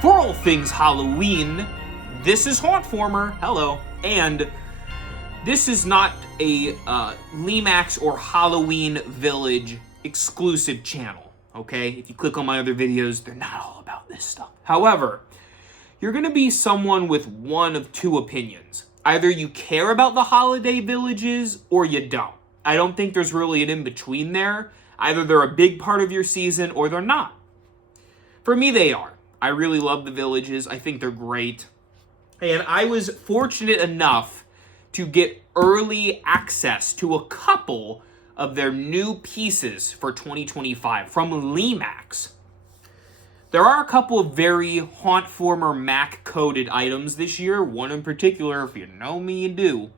For all things Halloween, this is hauntformer, hello, and this is not a Lemax or Halloween Village exclusive channel, okay? If you click on my other videos, they're not all about this stuff. However, you're gonna be someone with one of two opinions. Either you care about the holiday villages or you don't. I don't think there's really an in-between there. Either they're a big part of your season or they're not. For me, they are. I really love the villages. I think they're great. And I was fortunate enough to get early access to a couple of their new pieces for 2025 from Lemax. There are a couple of very hauntformer Mac-coded items this year. One in particular, if you know me, you do.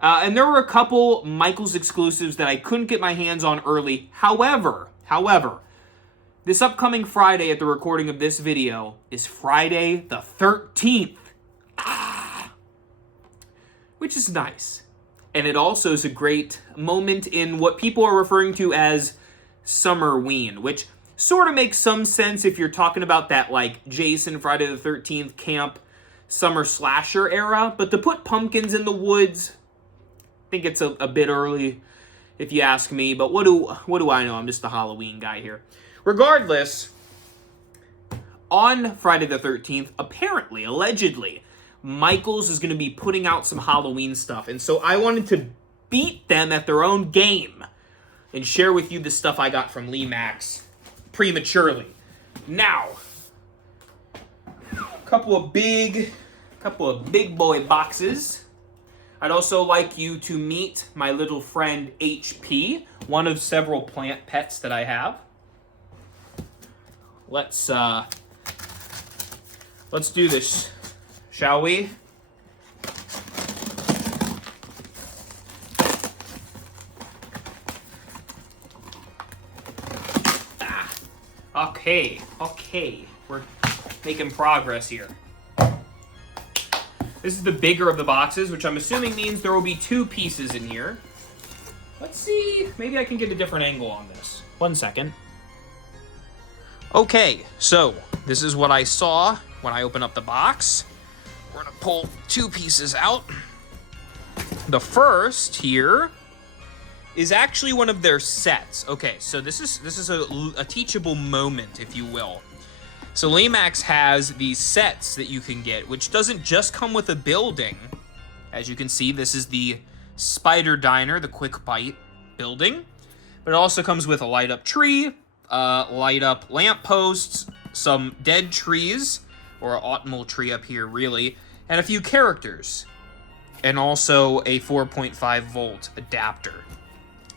And there were a couple Michaels exclusives that I couldn't get my hands on early. However, this upcoming Friday at the recording of this video is Friday the 13th. Which is nice. And it also is a great moment in what people are referring to as Summerween, which sort of makes some sense if you're talking about that, like, Jason, Friday the 13th camp, summer slasher era. But to put pumpkins in the woods, I think it's a bit early, if you ask me. But what do I know? I'm just a Halloween guy here. Regardless, on Friday the 13th, apparently, allegedly, Michaels is going to be putting out some Halloween stuff. And so I wanted to beat them at their own game and share with you the stuff I got from Lemax prematurely. Now, a couple of big boy boxes. I'd also like you to meet my little friend HP, one of several plant pets that I have. Let's do this, shall we? Okay, we're making progress here. This is the bigger of the boxes, which I'm assuming means there will be two pieces in here. Let's see, maybe I can get a different angle on this. 1 second. Okay, so this is what I saw when I opened up the box. We're gonna pull two pieces out. The first here is actually one of their sets. Okay, so this is a teachable moment, if you will. So Lemax has these sets that you can get, which doesn't just come with a building. As you can see, this is the Spider Diner, the Quick Bite building. But it also comes with a light-up tree, light-up lampposts, some dead trees, or an autumnal tree up here, really, and a few characters. And also a 4.5 volt adapter.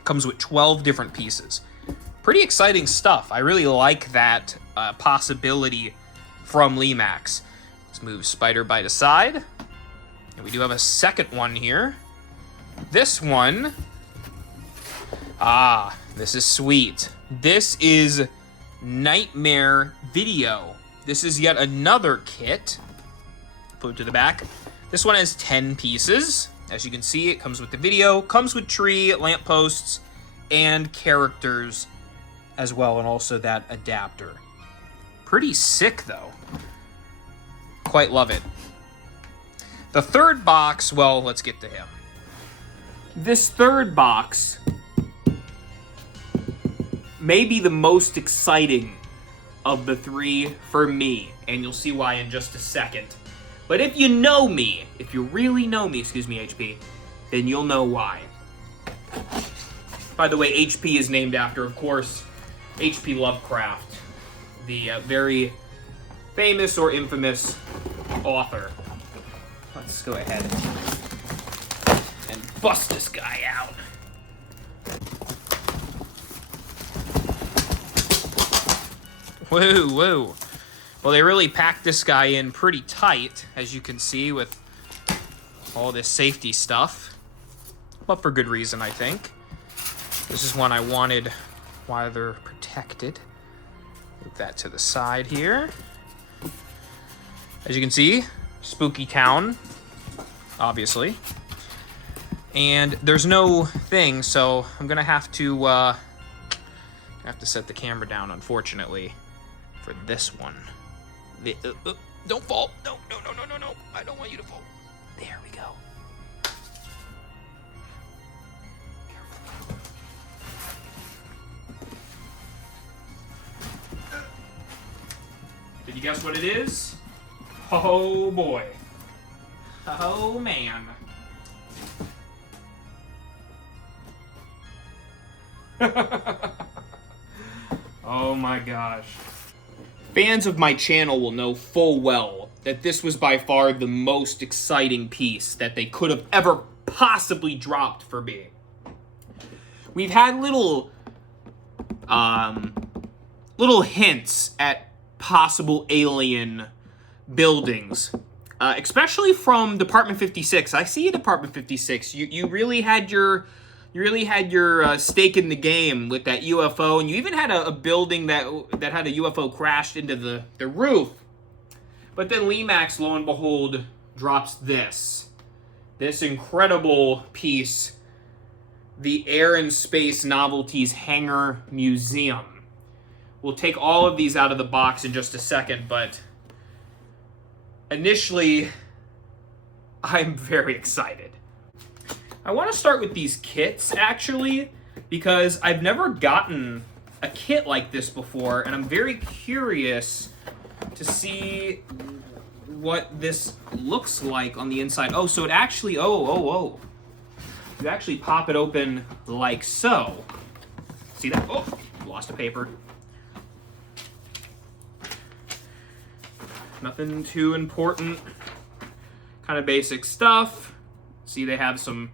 Comes with 12 different pieces. Pretty exciting stuff. I really like that possibility from Lemax. Let's move Spiderbite aside. And we do have a second one here. This one. This is sweet. This is Nightmare Video. This is yet another kit. Put it to the back. This one has 10 pieces. As you can see, it comes with the video, comes with tree, lampposts, and characters as well, and also that adapter. Pretty sick, though. Quite love it. The third box, well, let's get to him. This third box may be the most exciting of the three for me, and you'll see why in just a second. But if you know me, if you really know me, excuse me, HP, then you'll know why. By the way, HP is named after, of course, H.P. Lovecraft, the very famous or infamous author. Let's go ahead and bust this guy out. Whoa. Well, they really packed this guy in pretty tight, as you can see, with all this safety stuff. But for good reason, I think. This is one I wanted while they're protected. Move that to the side here. As you can see, spooky town, obviously. And there's no thing, so I'm gonna have to set the camera down, unfortunately, for this one. Don't fall. No. I don't want you to fall. There we go. Did you guess what it is? Oh boy. Oh man. Oh my gosh. Fans of my channel will know full well that this was by far the most exciting piece that they could have ever possibly dropped for me. We've had little hints at possible alien buildings, especially from Department 56. I see you, Department 56. You really had your stake in the game with that UFO, and you even had a building that had a UFO crashed into the roof. But then Lemax, lo and behold, drops this incredible piece, the Air and Space Novelties Hangar Museum. We'll take all of these out of the box in just a second, but initially, I'm very excited. I want to start with these kits, actually, because I've never gotten a kit like this before, and I'm very curious to see what this looks like on the inside. Oh, so it actually, you actually pop it open like so. See that? Oh, lost a paper. Nothing too important. Kind of basic stuff. See, they have some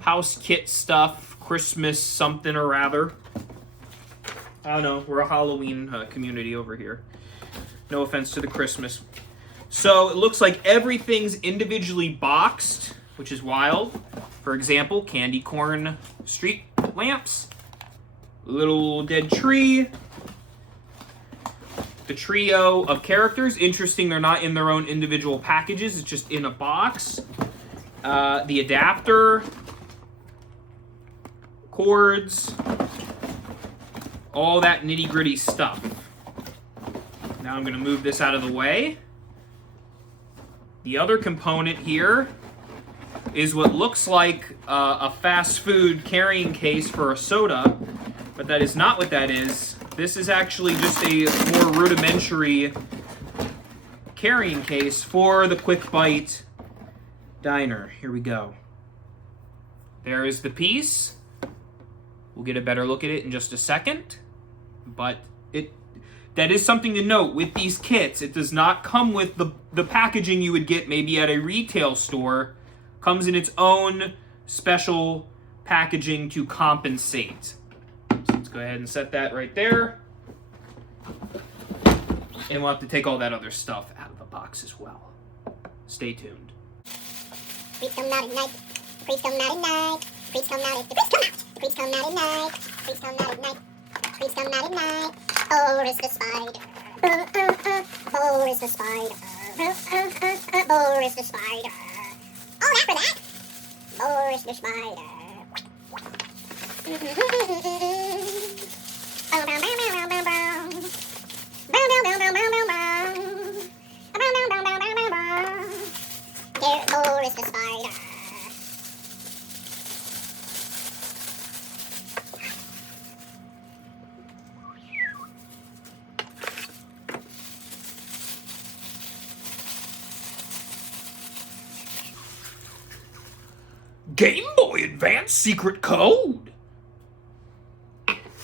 house kit stuff, Christmas something or rather. I don't know, we're a Halloween community over here. No offense to the Christmas. So it looks like everything's individually boxed, which is wild. For example, candy corn street lamps, little dead tree, the trio of characters. Interesting, they're not in their own individual packages, it's just in a box. The adapter, cords, all that nitty-gritty stuff. Now I'm going to move this out of the way. The other component here is what looks like a fast food carrying case for a soda, but that is not what that is. This is actually just a more rudimentary carrying case for the Quick Bite Diner. Here we go. There is the piece. We'll get a better look at it in just a second, but that is something to note with these kits. It does not come with the packaging you would get maybe at a retail store. Comes in its own special packaging to compensate. So let's go ahead and set that right there. And we'll have to take all that other stuff out of the box as well. Stay tuned. Please come out at night. Please come out at night. Please come out at night. Please come out at night. Please come out at night. Please come out at night. Boris the spider. Boris the spider. Boris the spider. Oh, after that, Boris the spider. Boris the spider. Game Boy Advance Secret Code.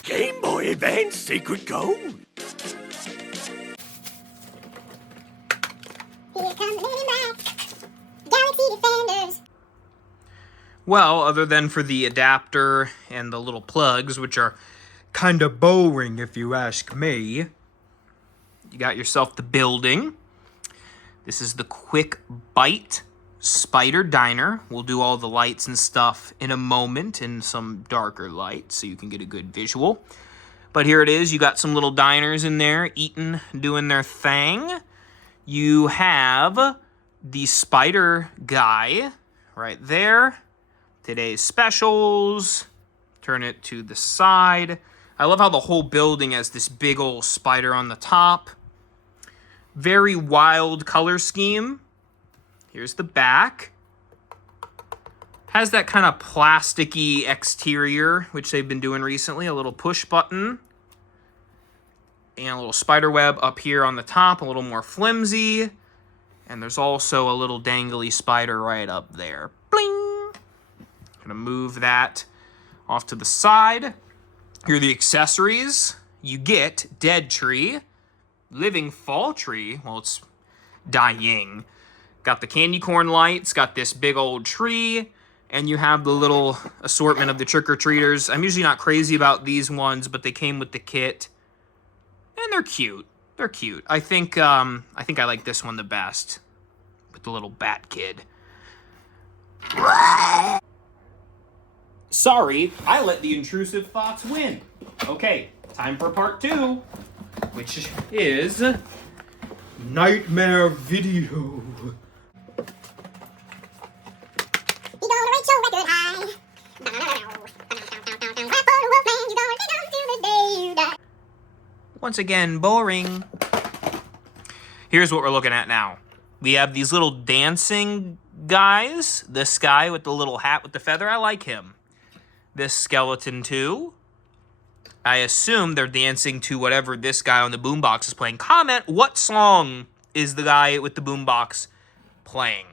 Game Boy Advance Secret Code. Here come the Lemax. Galaxy Defenders. Well, other than for the adapter and the little plugs, which are kind of boring if you ask me, you got yourself the building. This is the Quick Bite Spider Diner. We'll do all the lights and stuff in a moment in some darker light so you can get a good visual. But here it is. You got some little diners in there eating, doing their thing. You have the spider guy right there. Today's specials. Turn it to the side. I love how the whole building has this big old spider on the top. Very wild color scheme. Here's the back. Has that kind of plasticky exterior, which they've been doing recently. A little push button. And a little spider web up here on the top, a little more flimsy. And there's also a little dangly spider right up there. Bling! Gonna move that off to the side. Here are the accessories. You get dead tree, living fall tree. Well, it's dying. Got the candy corn lights, got this big old tree, and you have the little assortment of the trick-or-treaters. I'm usually not crazy about these ones, but they came with the kit. And they're cute. They're cute. I think I like this one the best. With the little bat kid. Sorry, I let the intrusive thoughts win. Okay, time for part 2, which is Nightmare Video. You gonna reach your record high. Clap for the wolfman, you gonna live until the day you die. Once again, boring. Here's what we're looking at now. We have these little dancing guys. This guy with the little hat with the feather, I like him. This skeleton too. I assume they're dancing to whatever this guy on the boombox is playing. Comment, what song is the guy with the boombox playing?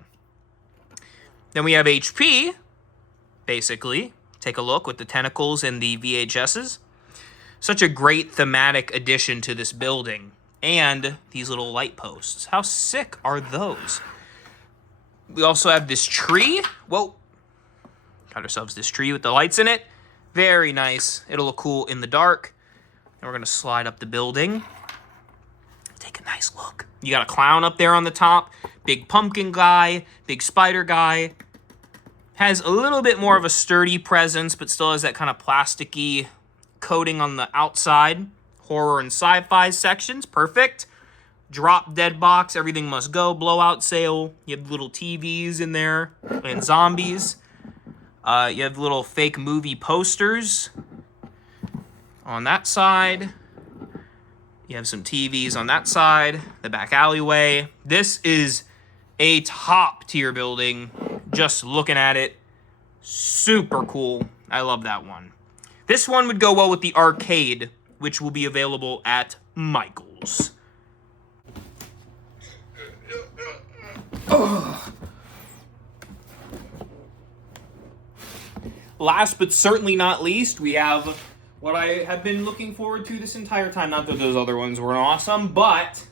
Then we have HP, basically. Take a look with the tentacles and the VHSs. Such a great thematic addition to this building. And these little light posts. How sick are those? We also have this tree. Whoa. Got ourselves this tree with the lights in it. Very nice. It'll look cool in the dark. And we're going to slide up the building. Take a nice look. You got a clown up there on the top. Big pumpkin guy. Big spider guy. Has a little bit more of a sturdy presence, but still has that kind of plasticky coating on the outside. Horror and sci-fi sections. Perfect. Drop dead box. Everything must go. Blowout sale. You have little TVs in there. And zombies. You have little fake movie posters on that side. You have some TVs on that side. The back alleyway. This is a top tier building. Just looking at it. Super cool. I love that one. This one would go well with the arcade, which will be available at Michael's. Ugh. Last but certainly not least, we have what I have been looking forward to this entire time. Not that those other ones were awesome, but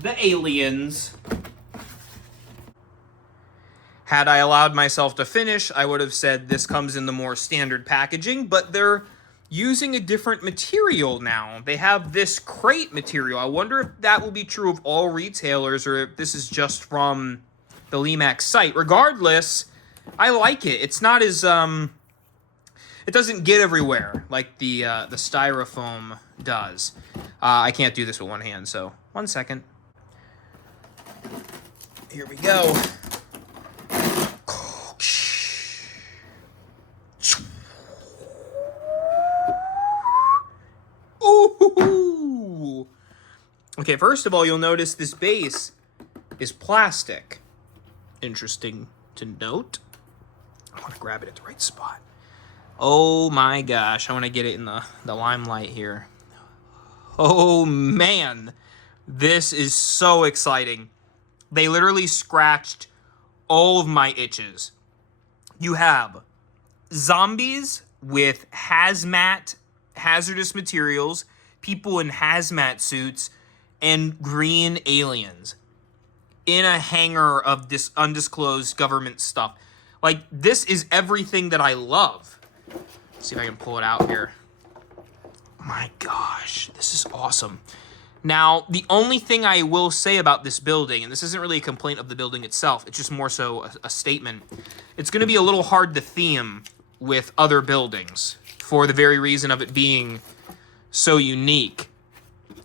the aliens. Had I allowed myself to finish, I would have said this comes in the more standard packaging, but they're using a different material now. They have this crate material. I wonder if that will be true of all retailers or if this is just from the Lemax site. Regardless, I like it. It's not as, it doesn't get everywhere like the styrofoam does. I can't do this with one hand, so 1 second. Here we go. Ooh. Okay, first of all, you'll notice this base is plastic. Interesting to note. I want to grab it at the right spot. Oh my gosh, I want to get it in the limelight here. Oh man, this is so exciting. They literally scratched all of my itches. You have zombies with hazmat, hazardous materials, people in hazmat suits, and green aliens in a hangar of this undisclosed government stuff. Like, this is everything that I love. Let's see if I can pull it out here. My gosh, this is awesome. Now, the only thing I will say about this building, and this isn't really a complaint of the building itself, it's just more so a statement. It's going to be a little hard to theme with other buildings for the very reason of it being so unique.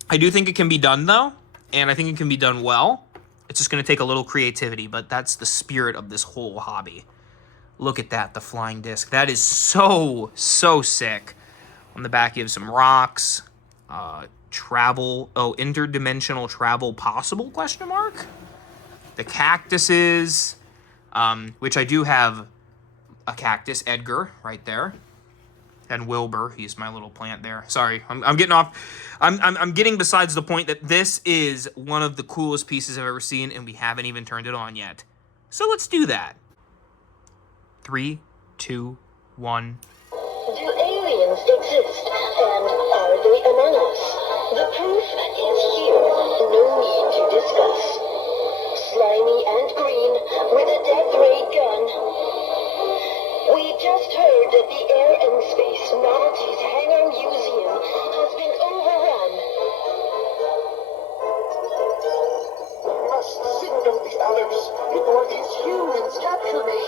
I do think it can be done, though, and I think it can be done well. It's just going to take a little creativity, but that's the spirit of this whole hobby. Look at that, the flying disc. That is so, so sick. On the back, you have some rocks, travel, interdimensional travel possible, question mark? The cactuses, which I do have a cactus, Edgar, right there. And Wilbur, he's my little plant there. Sorry, I'm getting off. I'm getting besides the point that this is one of the coolest pieces I've ever seen, and we haven't even turned it on yet. So let's do that. 3, 2, 1. Do aliens exist, and are they among us? The proof is here. No need to discuss. Slimy and green, with a death ray gun. We just heard that the Air and Space Novelties Hangar Museum has been overrun. We must signal the others before these humans capture me.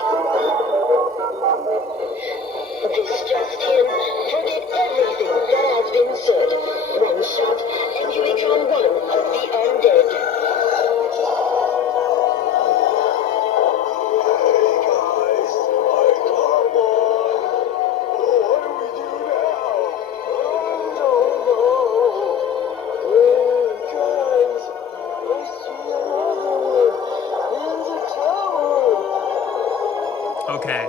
This just in. Forget everything that has been said. One shot, and you become one of the undead. Okay.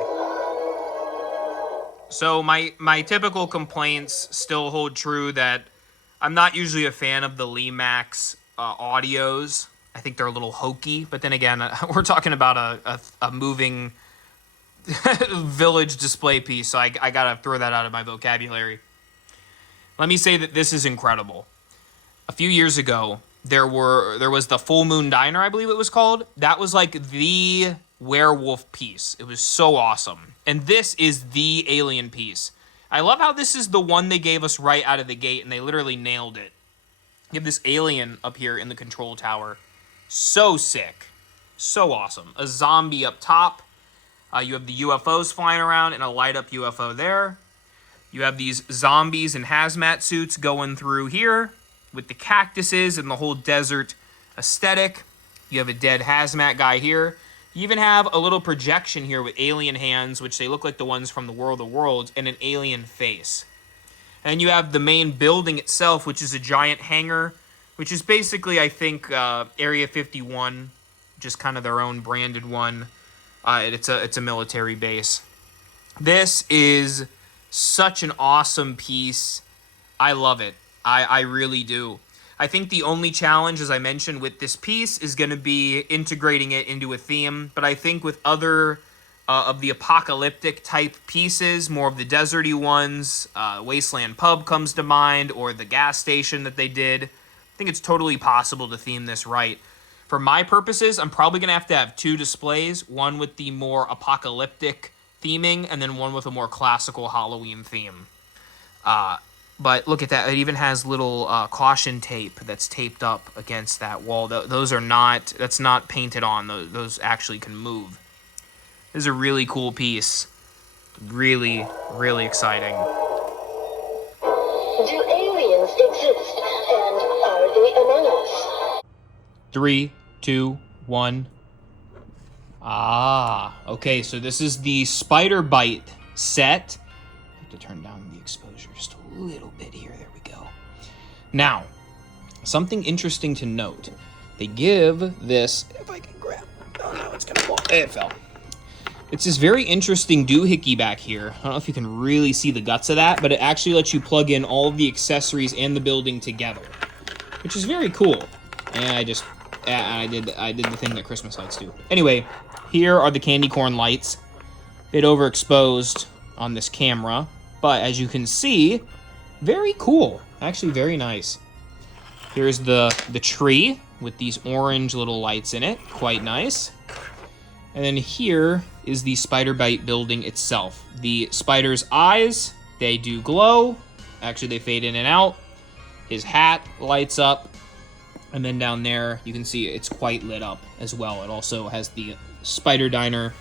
So my typical complaints still hold true that I'm not usually a fan of the Lemax audios. I think they're a little hokey, but then again, we're talking about a moving village display piece, so I gotta throw that out of my vocabulary. Let me say that this is incredible. A few years ago, there was the Full Moon Diner, I believe it was called. That was like the werewolf piece. It was so awesome. And this is the alien piece. I love how this is the one they gave us right out of the gate, and they literally nailed it. You have this alien up here in the control tower. So sick. So awesome. A zombie up top. You have the UFOs flying around and a light-up UFO there. You have these zombies in hazmat suits going through here with the cactuses and the whole desert aesthetic. You have a dead hazmat guy here. You even have a little projection here with alien hands, which they look like the ones from the World of Worlds, and an alien face. And you have the main building itself, which is a giant hangar, which is basically, I think, Area 51, just kind of their own branded one. It's a military base. This is such an awesome piece. I love it. I really do. I think the only challenge, as I mentioned, with this piece is going to be integrating it into a theme. But I think with other of the apocalyptic type pieces, more of the deserty ones, Wasteland Pub comes to mind, or the gas station that they did, I think it's totally possible to theme this right. For my purposes, I'm probably going to have 2 displays, one with the more apocalyptic theming, and then one with a more classical Halloween theme. But look at that. It even has little caution tape that's taped up against that wall. Those are not, that's not painted on. Those actually can move. This is a really cool piece. Really, really exciting. Do aliens exist, and are they among us? 3, 2, 1. Ah, okay, so this is the Spiderbite set. I have to turn down the exposure just a little bit here. There we go. Now, something interesting to note. They give this, if I can grab, oh no, it's gonna fall. It fell. It's this very interesting doohickey back here. I don't know if you can really see the guts of that, but it actually lets you plug in all of the accessories and the building together, which is very cool. And I did the thing that Christmas lights do. Anyway, here are the candy corn lights. Bit overexposed on this camera, but as you can see, very cool. Actually, very nice. Here's the tree with these orange little lights in it. Quite nice. And then here is the Spiderbite building itself. The spider's eyes, they do glow. Actually, they fade in and out. His hat lights up. And then down there, you can see it's quite lit up as well. It also has the Spider Diner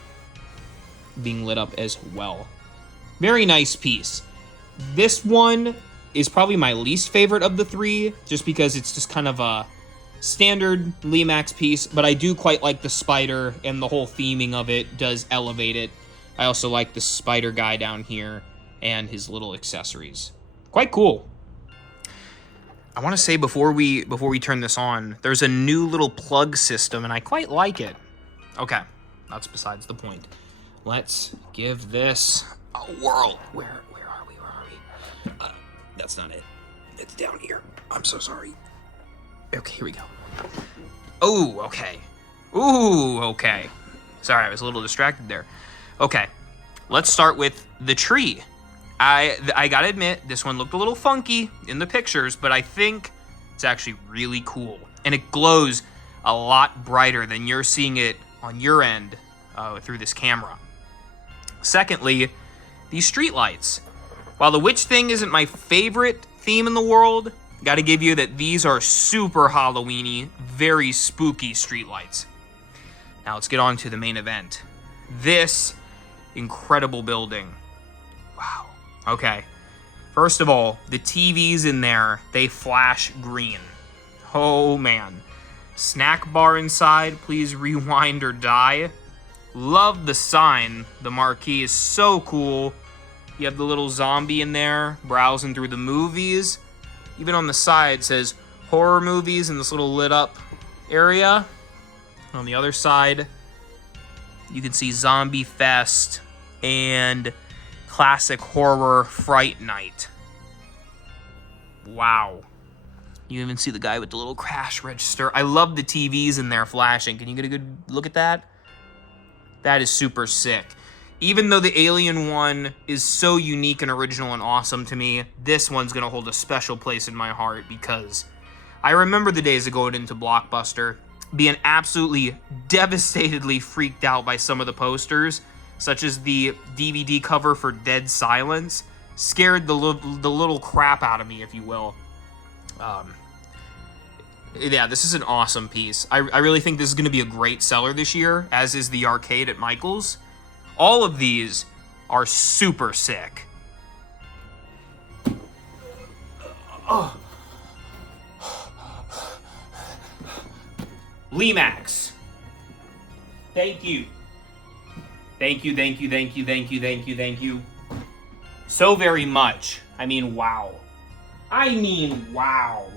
being lit up as well. Very nice piece. This one is probably my least favorite of the 3, just because it's just kind of a standard Lemax piece, but I do quite like the spider, and the whole theming of it does elevate it. I also like the spider guy down here and his little accessories. Quite cool. I want to say before we turn this on, there's a new little plug system, and I quite like it. Okay, that's besides the point. Let's give this a whirl. Where are we? That's not it. It's down here. I'm so sorry. Okay, here we go. Oh, okay. Ooh, okay. Sorry, I was a little distracted there. Okay, let's start with the tree. I gotta admit, this one looked a little funky in the pictures, but I think it's actually really cool. And it glows a lot brighter than you're seeing it on your end through this camera. Secondly, these street lights. While the witch thing isn't my favorite theme in the world, gotta give you that these are super Halloween-y, very spooky street lights. Now let's get on to the main event. This incredible building. Wow. Okay. First of all, the TVs in there, they flash green. Oh man. Snack bar inside, please rewind or die. Love the sign. The marquee is so cool. You have the little zombie in there browsing through the movies. Even on the side it says horror movies in this little lit up area. On the other side, you can see Zombie Fest and Classic Horror Fright Night. Wow. You even see the guy with the little crash register. I love the TVs in there flashing. Can you get a good look at that? That is super sick. Even though the Alien one is so unique and original and awesome to me, this one's gonna hold a special place in my heart because I remember the days of going into Blockbuster being absolutely devastatedly freaked out by some of the posters, such as the DVD cover for Dead Silence. Scared the little crap out of me, if you will. Yeah, this is an awesome piece. I really think this is going to be a great seller this year, as is the arcade at Michael's. All of these are super sick. Oh. Lemax. Thank you. Thank you, thank you, thank you, thank you, thank you, thank you. So very much. I mean, wow. Wow.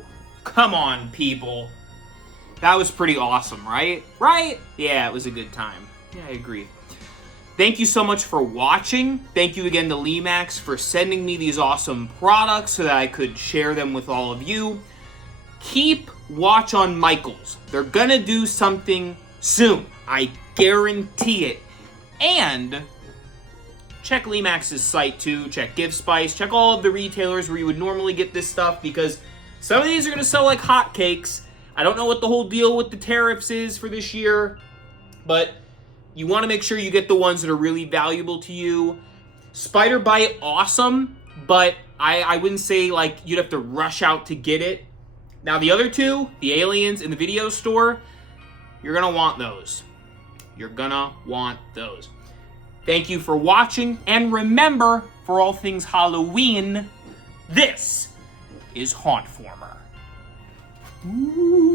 Come on, people. That was pretty awesome, right? Right? Yeah, it was a good time. Yeah, I agree. Thank you so much for watching. Thank you again to Lemax for sending me these awesome products so that I could share them with all of you. Keep watch on Michael's. They're gonna do something soon. I guarantee it. And check Lemax's site too. Check GiveSpice. Check all of the retailers where you would normally get this stuff because some of these are gonna sell like hotcakes. I don't know what the whole deal with the tariffs is for this year, but you want to make sure you get the ones that are really valuable to you. Spiderbite, awesome, but I wouldn't say like you'd have to rush out to get it. Now the other two, the aliens in the video store, you're gonna want those. You're gonna want those. Thank you for watching, and remember, for all things Halloween, this is hauntformer. Ooh.